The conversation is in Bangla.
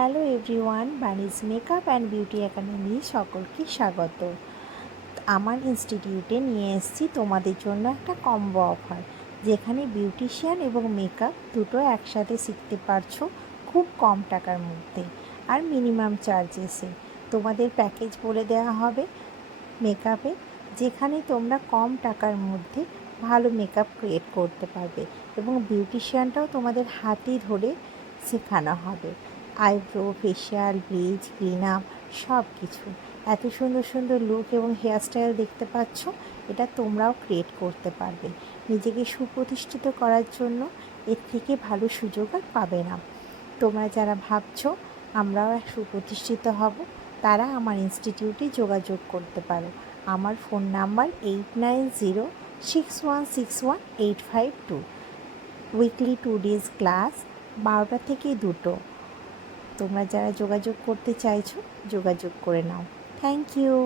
Hello everyone, Banij makeup and beauty academy সকলকে স্বাগত। আমার ইনস্টিটিউটে নিয়ে এসেছি তোমাদের জন্য একটা কম্বো অফার, যেখানে বিউটিশিয়ান এবং মেকআপ দুটো একসাথে শিখতে পারছো খুব কম টাকার মধ্যে আর মিনিমাম চার্জেসে। তোমাদের প্যাকেজ বলে দেওয়া হবে মেকআপে, যেখানে তোমরা কম টাকার মধ্যে ভালো মেকআপ ক্রিয়েট করতে পারবে এবং বিউটিশিয়ানটাও তোমাদের হাতে ধরে শেখানো হবে। Eyebrow, facial, bleach, clean up সব কিছু। এত সুন্দর সুন্দর লুক এবং হেয়ারস্টাইল দেখতে পাচ্ছ, এটা তোমরাও ক্রিয়েট করতে পারবে। নিজেকে সুপ্রতিষ্ঠিত করার জন্য এর থেকে ভালো সুযোগ আর পাবে না। তোমরা যারা ভাবছো আমরাও সুপ্রতিষ্ঠিত হব, তারা আমার ইনস্টিটিউটে যোগাযোগ করতে পারো। আমার phone number 8906161852। Weekly 2 days class, 12টা থেকে 2টো। তোমরা যারা যোগাযোগ করতে চাইছো যোগাযোগ করে নাও। Thank you.